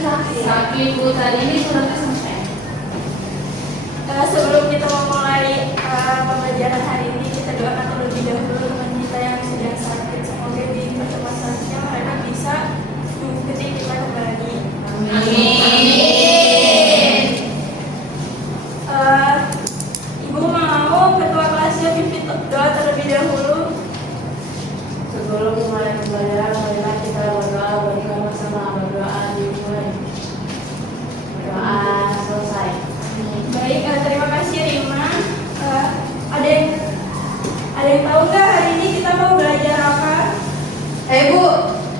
sakit Bu, tadi ini suratnya selesai. Sebelum kita memulai pembelajaran hari ini, kita doakan terlebih dahulu teman kita yang sedang sakit. Semoga di pertemuan selanjutnya mereka bisa mengikuti kita kembali. Amin. Ibu mau ketua kelasnya pimpin doa terlebih dahulu. Sebelum mulai pembelajaran, marilah kita berdoa. Bersama-sama berdoa dimulai. Doa selesai. Baik, terima kasih Rima. Ada yang tahu nggak hari ini kita mau belajar apa? Bu,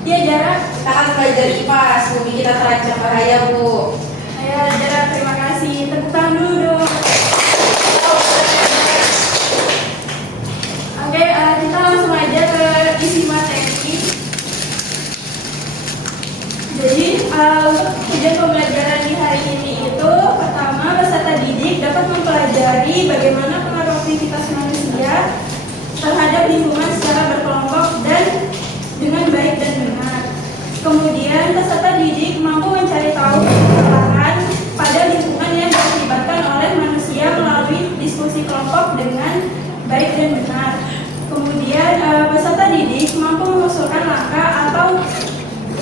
Iya Jara. kita akan belajar IPA. Bumi kita terancam bahaya, Bu. Ya Jara, terima kasih. Tepuk tangan dulu dong. Oke, kita langsung aja ke isi materi. Jadi untuk tujuan pembelajaran di hari ini itu pertama, peserta didik dapat mempelajari bagaimana pengaruh aktivitas manusia terhadap lingkungan secara berkelompok dan dengan baik dan benar. Kemudian peserta didik mampu mencari tahu kesalahan pada lingkungan yang diakibatkan oleh manusia melalui diskusi kelompok dengan baik dan benar. Kemudian peserta didik mampu mengusulkan langkah atau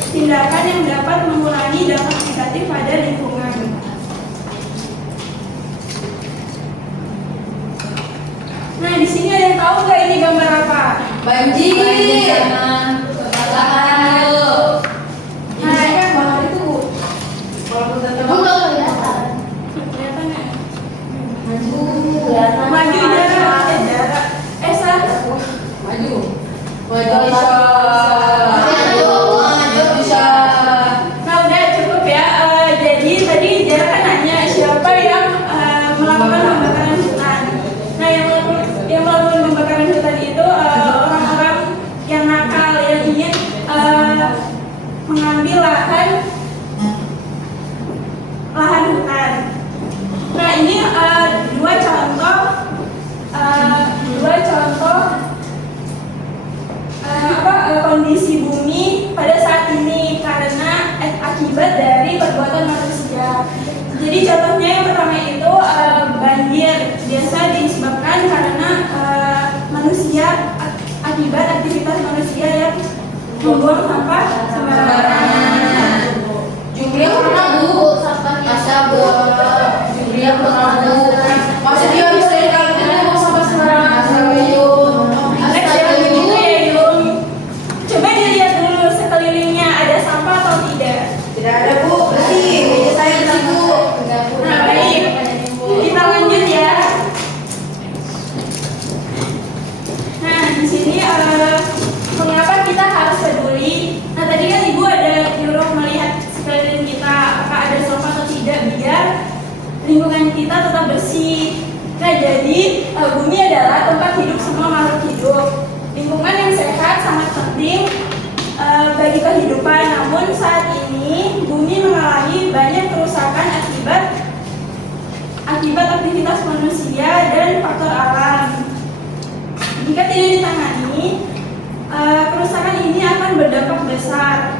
tindakan yang dapat mengurangi dampak negatif pada lingkungan. Nah, di sini ada yang tahu nggak ini gambar apa? Banjir. Nah, kan Bahar itu, Bu. Walaupun tetap kelihatan nggak? Maju Jara. Sar. maju. Bisa. Nah, udah cukup ya. Jadi tadi Jara kan nanya siapa yang melakukan pembakaran hutan. Nah, yang melakukan pembakaran hutan itu orang-orang yang nakal, yang ingin mengambil lahan hutan. Nah, ini dua contoh kondisi bumi pada saat ini karena akibat dari perbuatan manusia. Jadi contohnya yang pertama itu banjir, biasa disebabkan karena manusia, akibat aktivitas manusia yang membuang sampah sembarangan. Jumlah pernah, Bu. Masa, Bu. Jumlah pernah, Bu. Masa dia bisa dikalikan mau sampah sembarangan? Alex jangan begitu ya Yung. Coba dilihat dulu sekelilingnya ada sampah atau tidak. Tidak ada, Bu. Bersih. Meja saya bersih, Bu. Nah, baik. Kita lanjut ya. Nah, di sini mengapa kita harus peduli? Nah, tadi kan Ibu ada nyuruh melihat sekeliling kita apakah ada sampah atau tidak biar lingkungan kita tetap bersih. Nah, jadi bumi adalah tempat hidup semua makhluk hidup. Lingkungan yang sehat sangat penting bagi kehidupan. Namun saat ini bumi mengalami banyak kerusakan akibat aktivitas manusia dan faktor alam. Jika tidak ditangani, kerusakan ini akan berdampak besar.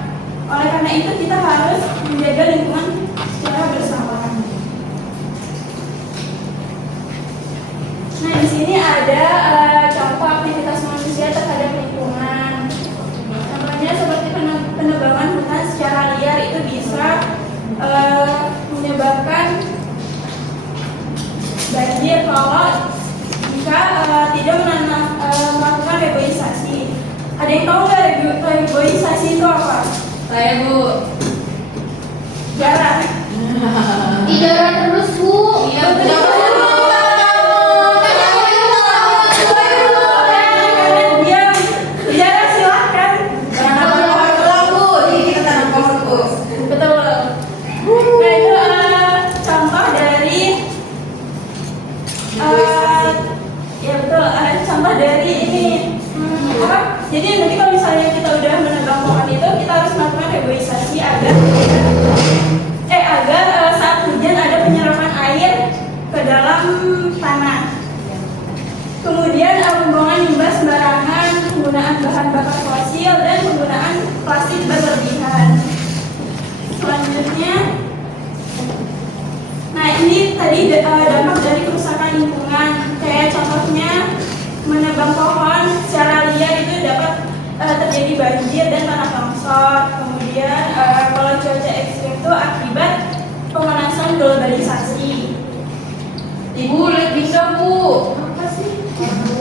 Oleh karena itu kita harus menjaga lingkungan secara bersama. Nah, di sini ada contoh aktivitas manusia terhadap lingkungan. Contohnya seperti penebangan hutan secara liar itu bisa menyebabkan banjir kalau jika tidak melakukan reboisasi. Ada yang tahu nggak reboisasi itu apa? Saya, Bu. Jarang. Tidak terus Bu. Iya, Bu. Jadi nanti kalau misalnya kita udah menebang pohon itu, kita harus melakukan reboisasi agar saat hujan ada penyerapan air ke dalam tanah. Kemudian pembuangan limbah sembarangan, penggunaan bahan bakar fosil dan penggunaan plastik berlebihan. Selanjutnya Selanjutnya, nah ini tadi dampak dari kerusakan lingkungan. Kayak contohnya menebang pohon secara liar itu dapat terjadi banjir dan tanah longsor. Kemudian kalau cuaca ekstrim itu akibat pemanasan globalisasi. Ibu lihat bisa bu. Apa sih? Kamu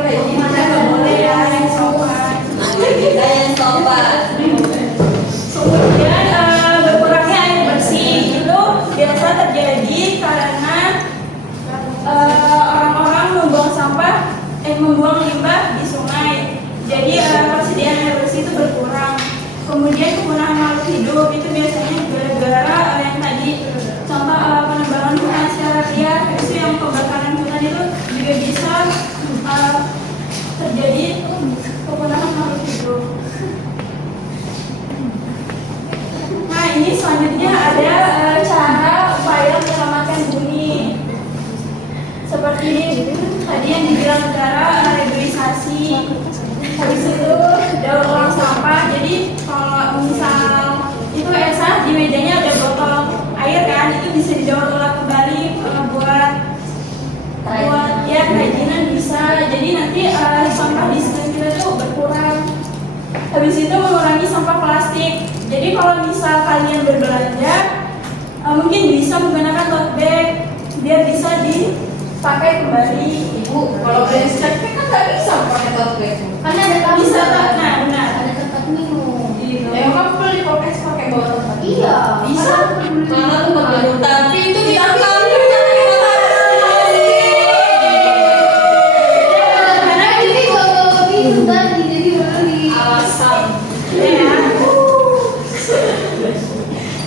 kayak Gimana nggak boleh ya yang sopan. Kita yang sobat. Kemudian berkurangnya air bersih itu biasa terjadi karena orang-orang membuang limbah di sungai. Jadi persediaan air bersih itu berkurang. Kemudian kepunahan makhluk hidup itu biasanya gara-gara yang tadi contoh penebangan hutan secara liar, itu yang kebakaran hutan itu juga bisa terjadi kepunahan makhluk hidup. Nah ini selanjutnya ada cara upaya menyelamatkan bumi. Seperti ini tadi yang dibilang negara regenerisasi. Habis itu daur ulang sampah. Jadi kalau misal itu Esa di mejanya ada botol air kan, itu bisa didaur ulang kembali buat ya kerajinan bisa. Jadi nanti sampah di sekitar kita tuh berkurang. Habis itu mengurangi sampah plastik. Jadi kalau misal kalian berbelanja, mungkin bisa menggunakan tote bag biar bisa dipakai kembali. Ibu, kalau kalian snack kan nggak bisa pakai tote bag. Karena ada tamu. Bisa tak? Nah benar. Ada tempat minum. Yang kamu beli di Popeyes pakai bawa tempat. Iya. Bisa. Karena tuh berbeda. Tapi itu diangkat. Karena ini bawa minum tadi jadi beli. Alasan. Ya.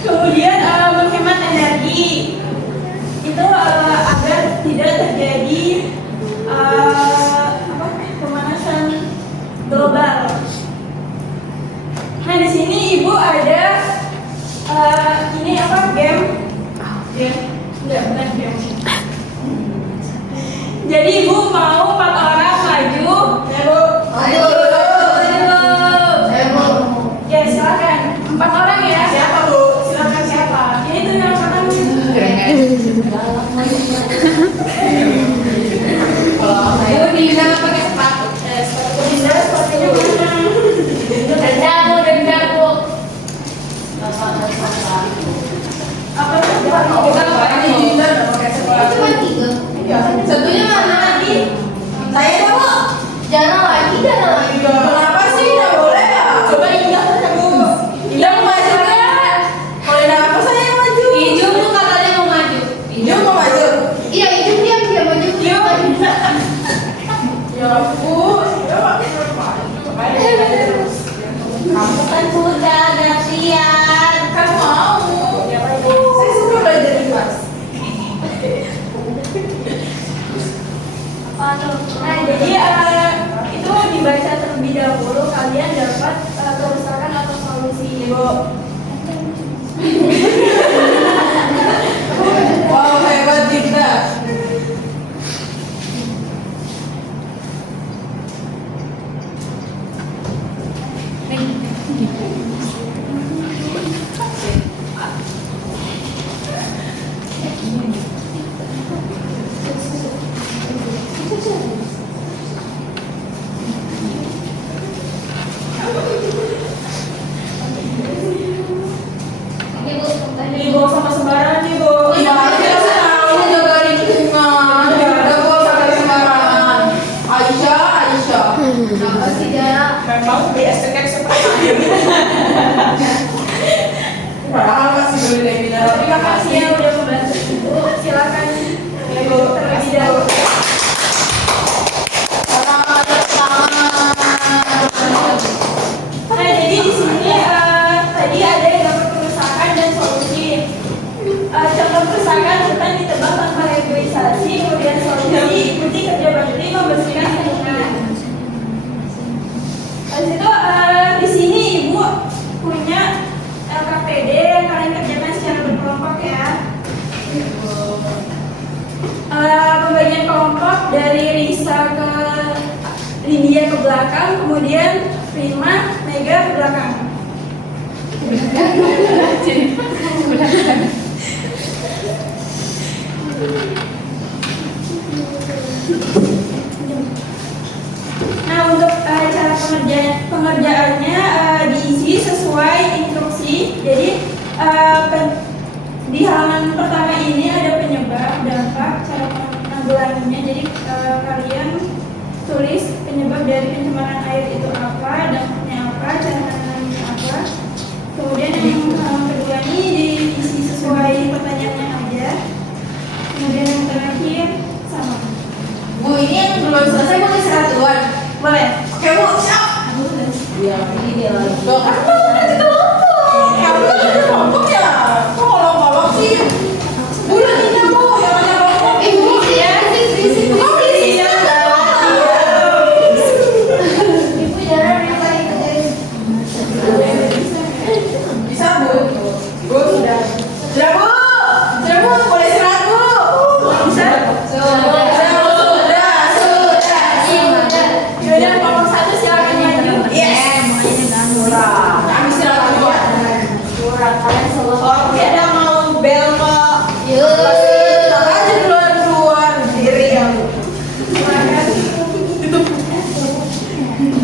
Kemudian menghemat energi itu agar tidak terjadi pemanasan global. Nah di sini ibu ada ini apa game? Enggak bukan game. Jadi ibu mau 4 orang maju, ya bu. Ayo. Ya silakan 4 orang ya. Siapa bu? Silakan siapa? Ya itu yang pertama. Kalau saya di dalam pakai sepatu. Sepatu Dinda sepertinya mana? Dendam bu. Apa tuh? Kita pakai di dalam pakai sepatu. Cuma 3. Satunya mana? Saya tahu. Jarang lagi. Kenapa sih nggak boleh ya? Coba Indah kamu. Yang maju kan? Kalau yang apa saya yang maju? Ijum tuh katanya mau maju. Ijum mau maju. Iya itu dia maju. Ya ampun. Kamu kan sudah gantian. Kan mau. Saya suka belajar di kelas. Nah jadi itu dibaca terlebih dahulu kalian dapat kerusakan atau solusi ibu. Wow, hebat kita. Ini bawa sama sembarangan nih bu. Iya, kita tahu jaga lingkungan. Udah gak usah pakai sembarangan. Aisyah. Apa sih Jara? Memang BSTK seperti Padahal masih beli webinar. Terima kasih ya udah membantu ibu. Silakan ibu terlebih dahulu. Nah jadi di sini tadi ada yang dapat kerusakan dan solusi. Contoh kerusakan hutan ditebang tanpa regenerisasi, kemudian solusi ikuti kerja bakti membersihkan lingkungan. Habis itu di sini ibu punya LKPD yang kalian kerjakan secara berkelompok ya. Pembagian kelompok dari Risa ke Lydia ke belakang, kemudian Prima, Mega ke belakang. Nah, untuk cara pengerjaannya diisi sesuai instruksi. Jadi di halaman pertama ini ada penyebab, dampak, cara menanggulanginya. Jadi kalian tulis penyebab dari pencemaran air itu apa, dampaknya apa, cara menanggulanginya apa. Kemudian yang kedua ini diisi sesuai pertanyaannya aja. Kemudian yang terakhir sama. Bu, ini yang belum selesai mau istirahat duluan. Boleh. Oke Bu, siap. Ya, ini dia lagi. Loh, kan nanti kelompok. Kamu kan ada kelompok ya? Kok ngolong-ngolong sih? Bu, nantinya Bu, yang ada kelompok. Ibu ya, berisik. Oh, berisik ya. Ibu jarang yang paling kerjain. Bisa Bu? Bu, sudah. Sudah Bu? Sudah Bu, boleh istirahat Bu? Bisa? Yaudah, kelompok 1 silakan maju. Yes. Kami istirahat duluan. Oke, ada mau bel kok. Aja duluan diri ya Bu.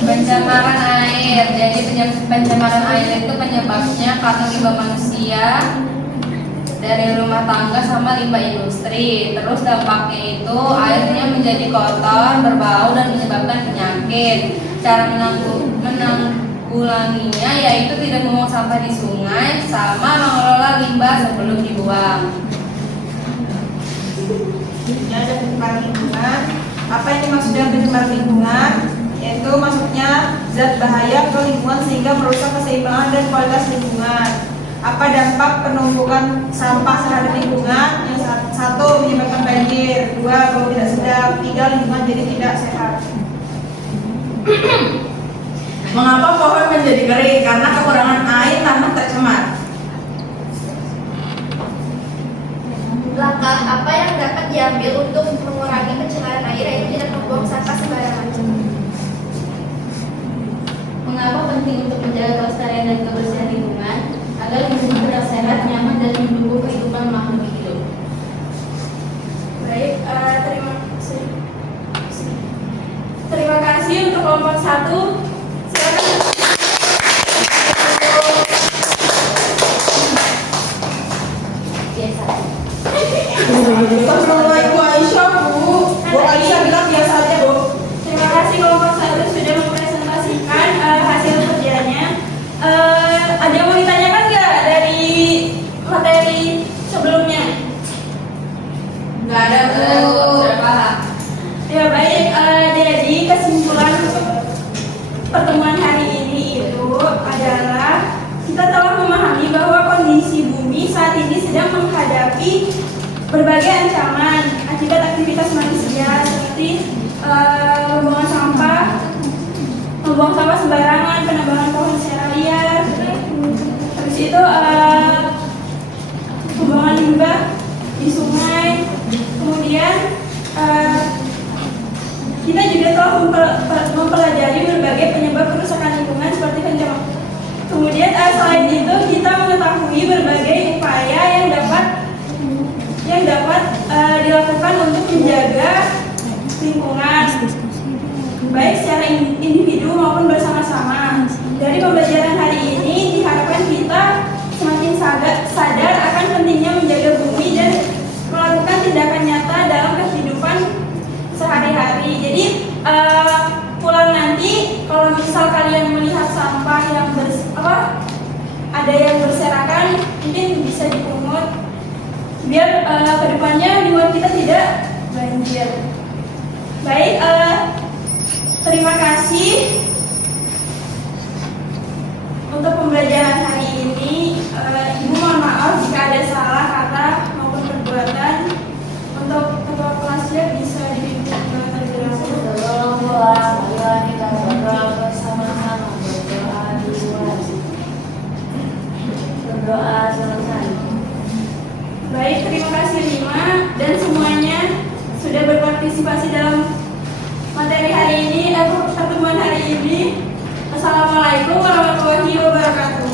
Pencemaran air. Jadi pencemaran air itu penyebabnya karena limbah manusia dari rumah tangga sama limbah industri. Terus dampaknya itu airnya menjadi kotor, berbau dan menyebabkan penyakit. Cara menanggulanginya yaitu tidak membuang sampah di sungai sama mengelola limbah sebelum dibuang. Ini ada pencemaran lingkungan. Apa yang dimaksud dengan pencemaran lingkungan? Yaitu maksudnya zat bahaya ke lingkungan sehingga merusak keseimbangan dan kualitas lingkungan. Apa dampak penumpukan sampah terhadap lingkungan? Yang satu, menyebabkan banjir. Dua, bau tidak sedap. Tiga, lingkungan jadi tidak sehat. Mengapa pohon menjadi kering? Karena kekurangan air tanah tercemar. Langkah apa yang dapat diambil untuk mengurangi pencemaran air yaitu tidak membuang sampah sembarangan? Mengapa penting untuk menjaga kelestarian dan kebersihan lingkungan agar lingkungan tetap sehat, nyaman, dan mendukung kehidupan makhluk hidup? Baik, terima kasih untuk kelompok 1. Silakan. Biasa. Astagfirullah Ibu Aisyah Bu. Bu Aisyah bilang biasa aja Bu. Terima kasih kelompok 1 sudah mempresentasikan hasil kerjanya. Ada yang mau ditanyakan nggak dari materi sebelumnya? Nggak ada Bu. Sudah paham. Ya baik, jadi kesimpulan pertemuan hari ini itu adalah kita telah memahami bahwa kondisi bumi saat ini sedang menghadapi berbagai ancaman akibat aktivitas manusia seperti membuang sampah sembarangan, penambangan pohon secara liar, terus itu pembuangan limbah di sungai, kemudian kita juga telah mempelajari berbagai penyebab kerusakan lingkungan seperti pencemaran. Kemudian selain itu kita mengetahui berbagai upaya yang dapat dilakukan untuk menjaga lingkungan baik secara individu maupun bersama-sama. Dari pembelajaran hari ini diharapkan kita semakin sadar akan pentingnya menjaga bumi dan melakukan tindakan nyata dalam kehidupan sehari-hari. Jadi pulang nanti kalau misal kalian melihat sampah yang ada yang berserakan, mungkin bisa dipungut biar kedepannya lingkungan kita tidak banjir. Baik, terima kasih untuk pembelajaran hari ini. Ibu mohon maaf jika ada salah kata maupun perbuatan. Untuk ketua kelasnya bisa dipimpin terlebih dahulu. Kita berdoa bersama-sama, berdoa selesai. Baik, terima kasih Rima dan semuanya sudah berpartisipasi dalam materi hari ini, pertemuan hari ini. Assalamualaikum warahmatullahi wabarakatuh.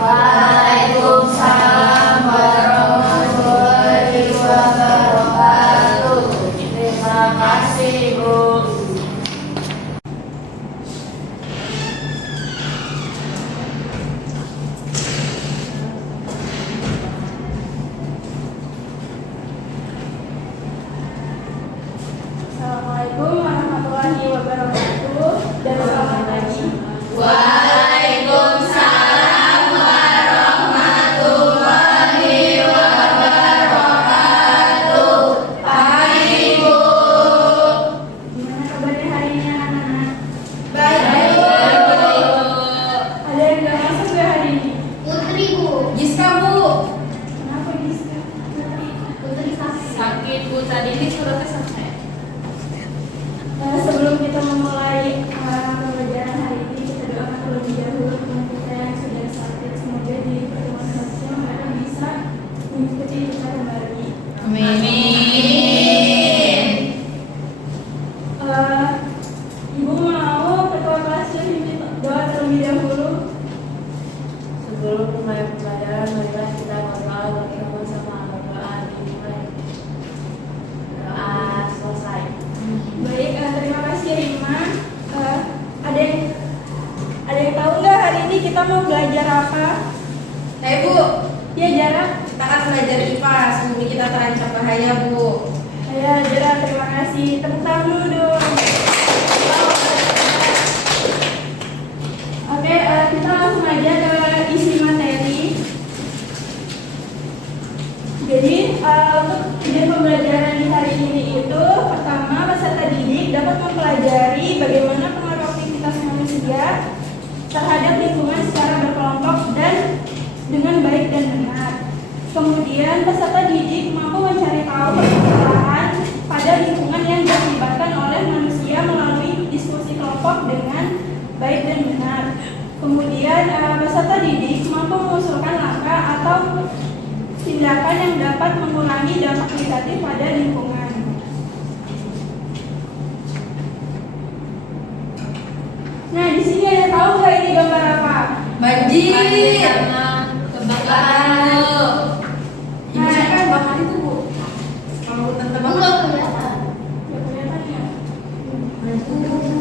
Waalaikumsalam warahmatullahi wabarakatuh. Terima kasih, Bu. Assalamualaikum warahmatullahi wabarakatuh dan selamat pagi. Waalaikumsalam warahmatullahi wabarakatuh. Pagi, Bu. Gimana kabarnya hari ini anak-anak? Baik, Bu. Ada yang nggak masuk nggak hari ini? Putri, Bu. Giska, Bu. Kenapa Giska? Putri sakit. Sakit Bu, tadi ini suratnya sampai. Sebelum kita memulai pembelajaran hari ini, kita doakan terlebih dahulu teman kita yang sudah sakit. Semoga di pertemuan selanjutnya mereka bisa mengikuti kita kembali. Amin. Ibu mau ketua kelasnya pimpin doa terlebih dahulu. Sebelum mulai pembelajaran, marilah kita berdoa berdoa sama doa dimulai. Doa selesai. Baik, terima kasih Rima. Ada yang tahu nggak hari ini kita mau belajar apa? Bu, Ya jarak. kita akan belajar IPA. Sebelum kita terancam bahaya, Bu. Ya jarak. Terima kasih. Tepuk tangan dulu dong. Oke, kita langsung aja ke isi materi. Jadi untuk tujuan pembelajaran di hari ini itu pertama peserta didik dapat mempelajari bagaimana pengaruh aktivitas manusia terhadap lingkungan secara berkelompok dan dengan baik dan benar. Kemudian peserta didik mampu mencari tahu permasalahan pada lingkungan yang diakibatkan oleh manusia melalui diskusi kelompok dengan baik dan benar. Kemudian peserta didik mampu mengusulkan langkah atau tindakan yang dapat mengurangi dampak negatif pada lingkungan. Nah, di sini ada tahu nggak ini gambar apa? Banjir. Karena kebakaran Bu. Nah, kan bakal itu, Bu. Kalau tante Enggak kelihatan. ya kelihatan ya.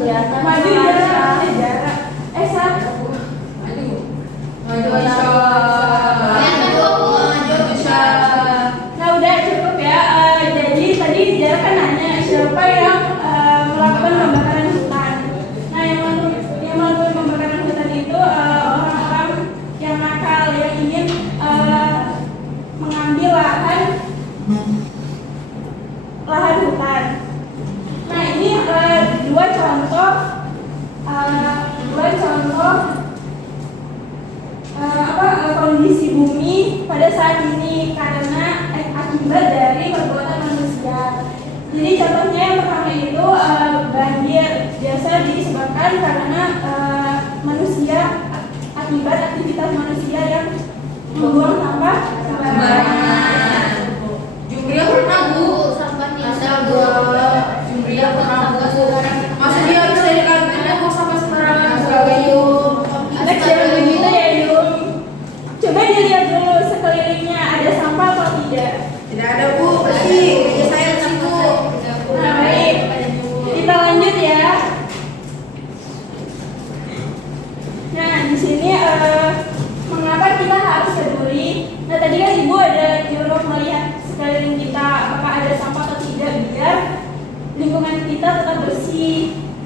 kelihatan. Maju jarak. Satu. Maju Kelihatan kok, Bu. Nah, udah cukup ya. Jadi tadi jarak kan nanya siapa yang melakukan pembakaran hutan. Nah, yang melakukan pembakaran hutan itu orang-orang yang nakal yang ingin mengambil lahan hutan. Nah, ini dua contoh kondisi bumi pada saat ini karena akibat dari perbuatan manusia. Jadi contohnya yang pertama itu banjir biasa disebabkan karena manusia akibat aktivitas manusia yang membuang sampah sembarangan. Jumria pernah, Bu. Sampahnya. Astaga. Jumria pernah, Bu. Masa dia harus dari kantornya kok sampai sembarangan? Astaga, Yum. Anak jangan begitu ya Yum. Coba dilihat dulu sekelilingnya ada sampah atau tidak. Tidak ada, Bu. Bersih. Meja saya bersih, Bu. Nah, baik. Kita lanjut ya. Nah, di sini mengapa kita harus peduli? Nah, tadi kan Ibu ada nyuruh melihat sekeliling kita apakah ada sampah atau tidak biar lingkungan kita tetap bersih.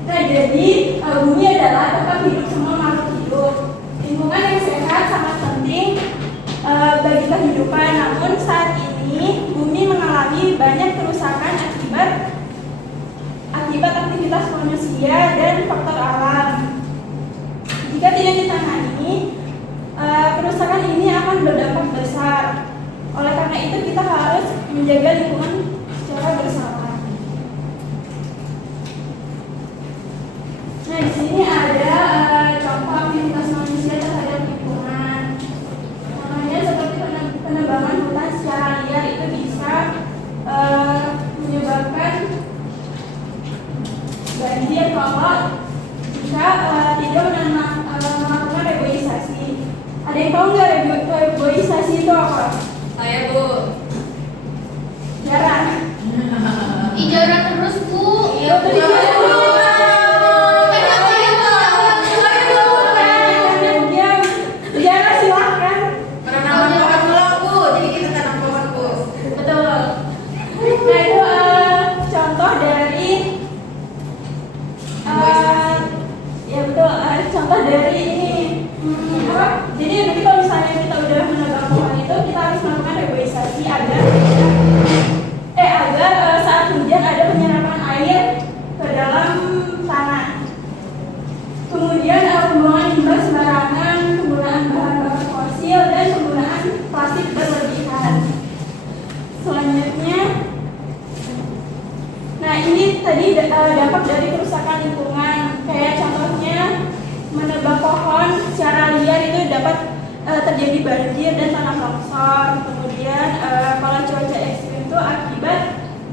Nah, jadi bumi adalah tempat hidup semua makhluk hidup. Lingkungan yang sehat sangat penting bagi kehidupan. Namun saat ini bumi mengalami banyak kerusakan akibat aktivitas manusia dan faktor alam. Jika tidak ditangani, kerusakan ini akan berdampak besar. Oleh karena itu kita harus menjaga lingkungan secara bersama. Nah, di sini ada contoh aktivitas manusia terhadap lingkungan. Namanya seperti penebangan hutan secara liar itu bisa menyebabkan banjir kalau jika tidak melakukan reboisasi. Ada yang tahu tahu nggak reboisasi itu apa? Saya Bu. Jarang. Ijarah terus Bu. Iya, betul. Jarang silahkan. Menanam pohon dulu Bu, jadi kita tanam pohon Bu. Betul. Nah itu contoh dari ya betul, contoh dari ini apa? Jadi nanti kalau misalnya kita udah menebang pohon itu kita harus melakukan reboisasi agar saat hujan ada penyerapan air ke dalam tanah. Kemudian pembuangan limbah sembarangan, penggunaan bahan bakar fosil dan penggunaan plastik berlebihan. Selanjutnya, nah ini tadi dampak dari kerusakan lingkungan. Kayak contohnya menebang pohon secara liar itu dapat terjadi banjir dan tanah longsor. Kemudian kalau cuaca ekstrim itu akibat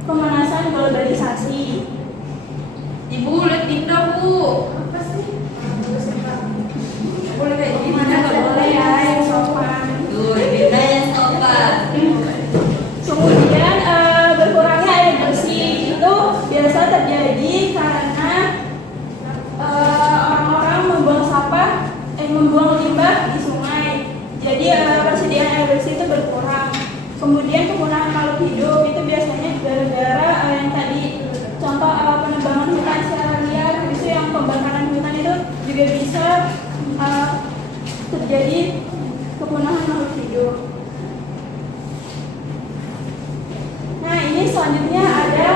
pemanasan globalisasi. Ibu lihat Dinda Bu. Apa sih? Boleh kayak gini Nggak boleh ya, yang sopan. Tuh, Dinda yang sopan. Kemudian berkurangnya air bersih itu biasa terjadi karena orang-orang membuang limbah di sungai. Jadi persediaan air bersih itu berkurang. Kemudian penggunaan makhluk hidup itu biasanya gara-gara yang tadi contoh penebangan hutan secara liar, itu yang pembakaran hutan itu juga bisa terjadi kepunahan makhluk hidup. Nah ini selanjutnya ada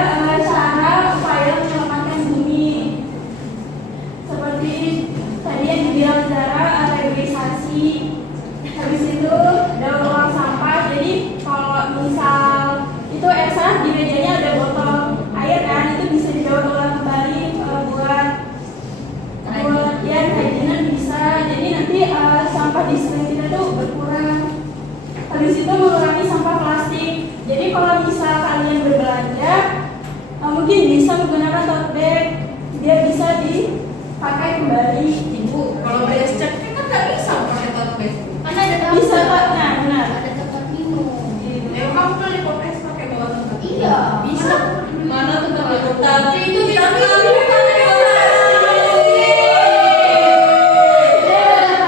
cara upaya menyelamatkan bumi. Seperti tadi yang dibilang Zara, reboisasi. Habis itu daur ulang sampah. Jadi kalau misal itu Esa di mejanya ada botol air kan, itu bisa didaur ulang kembali buat ya kerajinan bisa. Jadi nanti sampah di sekitar kita tuh berkurang. Habis itu mengurangi sampah plastik. Jadi kalau misal kalian berbelanja, mungkin bisa menggunakan tote bag biar bisa dipakai kembali. Ibu, kalau bayar cek kan nggak bisa pakai tote bag. Kan ada tempat. Bisa Pak, nah benar. Ada tempat minum. Kamu beli popes pakai bawa tempat. Iya. Bisa. Mana tempat itu? Tapi itu tidak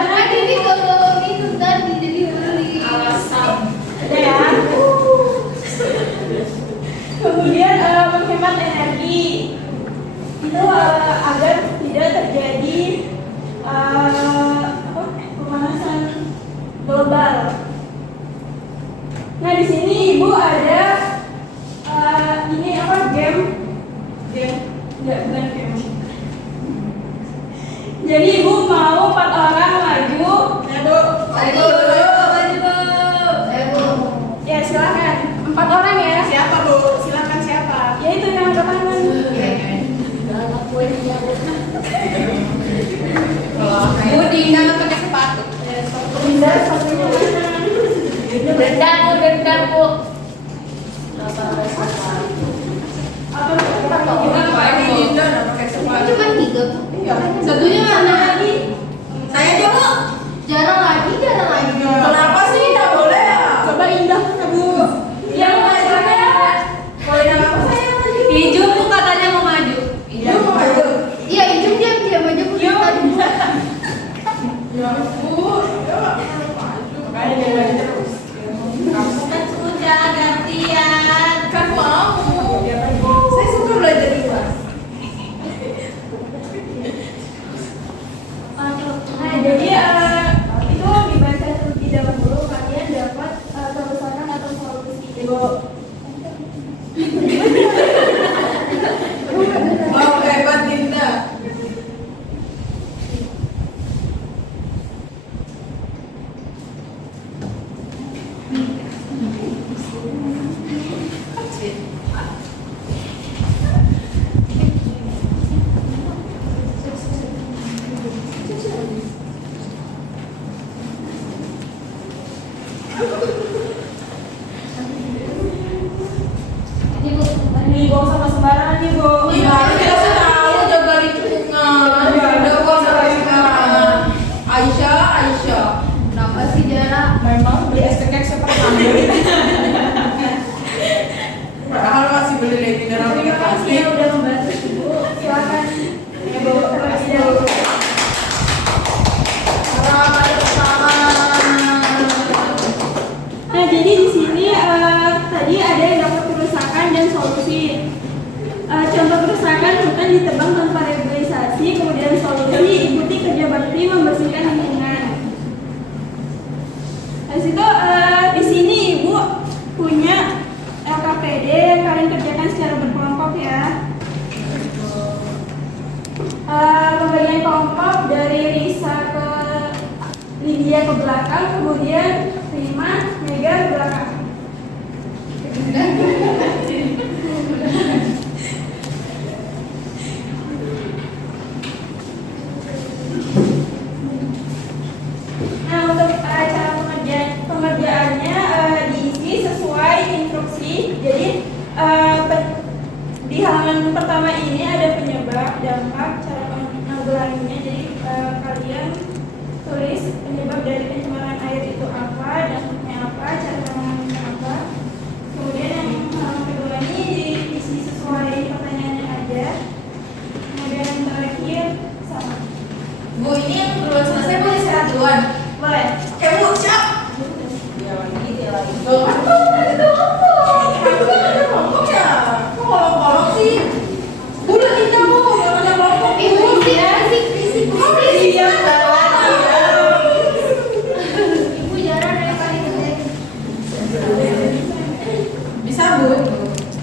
Kan ini kalau minum tadi jadi beli. alasan. Ada ya. Kemudian menghemat energi itu agar tidak terjadi pemanasan global. Nah di sini ibu ada ini apa game nggak bukan game. Jadi ibu mau 4 orang maju. Ya Bu. Ayo, Ya silakan 4 orang ya. Siapa Bu? Silakan siapa? Ya itu yang angkat tangan. Bu Dinda nggak pakai sepatu. Pindah satunya mana? Dendam Bu. Apa Pakai Dinda nggak pakai sepatu. Cuma 3 Bu. Iya. Satunya mana? lagi? Saya aja Bu. Jarang lagi. Kenapa sih tidak boleh ya? Coba indah ya Bu. Yang silakan. Kalau indah apa saya tadi? Ijum Bu katanya mau maju. Iya mau maju. Iya, Ijum diam aja Bu. Tadi. Ya Bu. Makanya jangan terus. Kamu Kan sudah gantian. kan mau. Saya suka belajar di kelas. Nah, jadi itu dibaca terlebih dahulu kalian dapat kerusakan atau solusi. Ibu. Wow, hebat Dinda. Ini Bu. Ini gak usah sembarangan nih bu. Gimana kita sudah tahu jaga lingkungan. Iya, Ada kok sampai sekarang. Aisyah. Kenapa sih Jar? Terima kasih ya udah membantu Ibu. Silakan Ibu terlebih dahulu. Nah, jadi di sini tadi ada yang dapat kerusakan dan solusi. Contoh kerusakan, hutan ditebang tanpa regularisasi, kemudian solusi ikuti kerja bakti membersihkan lingkungan. Di situ di sini Ibu punya LKPD yang kalian kerjakan secara berkelompok ya. Pembagian kelompok dari Risa ke Lydia ke belakang, kemudian Rima, Mega ke belakang. Nah, untuk cara pengerjaannya diisi sesuai instruksi. Jadi di halaman pertama ini ada penyebab, dampak, cara menanggulanginya. Jadi kalian tulis penyebab dari pencemaran air itu apa, dampaknya apa, cara menanggulanginya apa. Kemudian yang halaman kedua ini diisi sesuai pertanyaannya aja. Kemudian yang terakhir sama. Bu, ini yang belum selesai boleh istirahat duluan. Boleh. Oke Bu, siap. Dia lagi. Loh, kan itu kelompok ya? Kok kelompok sih? Bu, udah tinggal Bu, yang ada kelompok. Berisik. Iya, Ibu jarang ada yang paling gede. bisa Bu?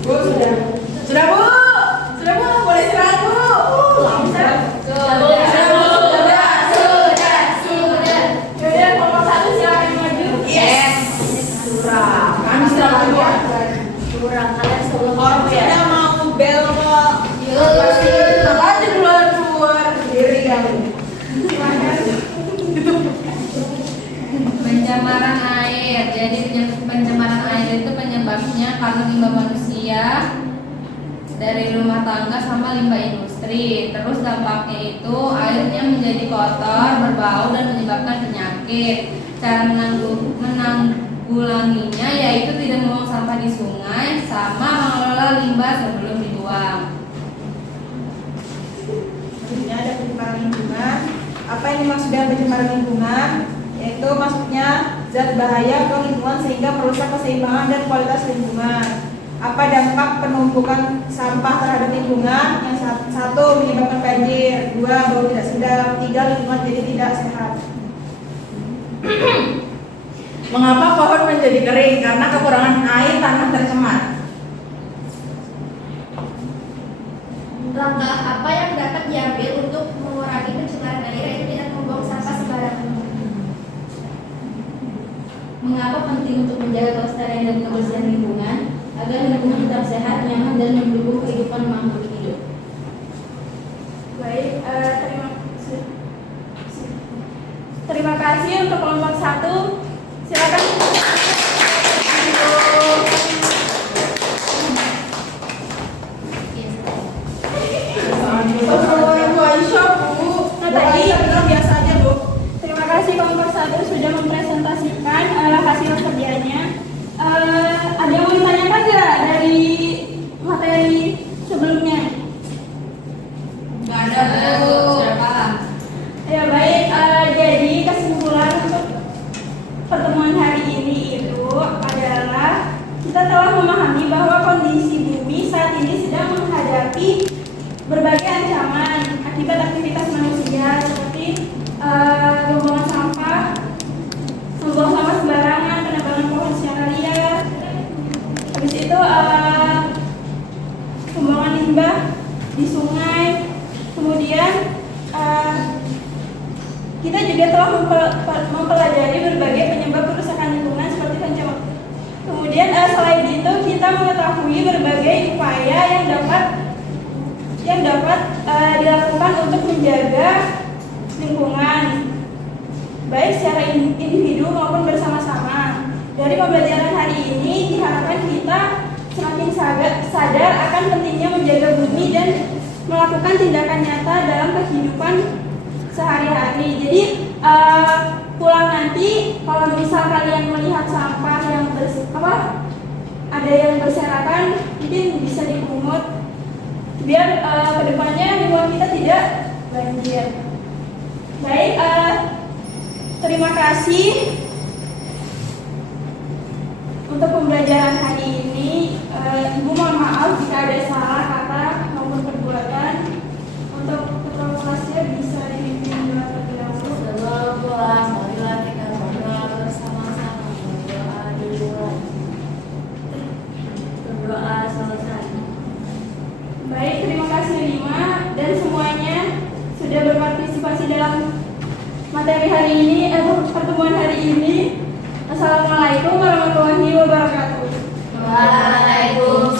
Bu, sudah. Sudah Bu? Sudah Bu, boleh istirahat Bu? Bisa? Sudah Bu. Yaudah, kelompok 1 silakan maju. Yes. Curang. Kami istirahat dulu. Kurang kalian selalu Orang tidak mau bel kok. Apa aja duluan keluar sendiri kan? Pencemaran air. Jadi pencemaran air itu penyebabnya karena limbah manusia dari rumah tangga sama limbah industri. Terus dampaknya itu airnya menjadi kotor, berbau dan menyebabkan penyakit. Cara menanggulanginya yaitu tidak membuang sampah di sungai sama mengelola limbah sebelum dibuang. Selanjutnya ada pencemaran lingkungan. Apa yang dimaksud dengan pencemaran lingkungan? Yaitu masuknya zat bahaya ke lingkungan sehingga merusak keseimbangan dan kualitas lingkungan. Apa dampak penumpukan sampah terhadap lingkungan? Yang satu, menyebabkan banjir. 2, bau tidak sedap. 3, lingkungan jadi tidak sehat. Mengapa pohon menjadi kering? Karena kekurangan air tanah tercemar. Langkah apa yang dapat diambil untuk mengurangi pencemaran air yaitu tidak membuang sampah sembarangan? Mengapa penting untuk menjaga kelestarian dan kebersihan lingkungan agar lingkungan tetap sehat, nyaman, dan mendukung kehidupan makhluk hidup? Baik, terima kasih untuk kelompok 1. Silakan. Orang tua Aisyah Bu. Nah, tadi Bilang biasa aja Bu. terima kasih kelompok 1 sudah mempresentasikan hasil kerjanya. Ada yang mau ditanyakan nggak dari materi sebelumnya? Nggak ada Bu. Sudah paham. Ya baik, jadi kesimpulan untuk pertemuan hari ini itu adalah kita telah memahami bahwa kondisi bumi saat ini sedang menghadapi berbagai ancaman akibat aktivitas manusia seperti pembuangan sampah sembarangan, penebangan pohon secara liar, habis itu pembuangan limbah di sungai, kemudian kita juga telah mempelajari berbagai penyebab kerusakan lingkungan seperti pencemaran. Kemudian selain itu kita mengetahui berbagai upaya yang dapat dilakukan untuk menjaga lingkungan baik secara individu maupun bersama-sama. Dari pembelajaran hari ini diharapkan kita semakin sadar akan pentingnya menjaga bumi dan melakukan tindakan nyata dalam kehidupan sehari-hari. Jadi pulang nanti kalau misal kalian melihat sampah yang ada yang berserakan, mungkin bisa dipungut biar kedepannya lingkungan kita tidak banjir. Baik, terima kasih untuk pembelajaran hari ini. Ibu mohon maaf jika ada salah kata maupun perbuatan. Untuk ketua kelasnya bisa dipimpin terlebih dahulu. Berdoa, marilah kita berdoa bersama-sama. Berdoa dulu. Berdoa selesai. Baik, terima kasih Rima dan semuanya sudah berpartisipasi dalam materi hari ini, pertemuan hari ini. Assalamualaikum warahmatullahi wabarakatuh. Waalaikumsalam.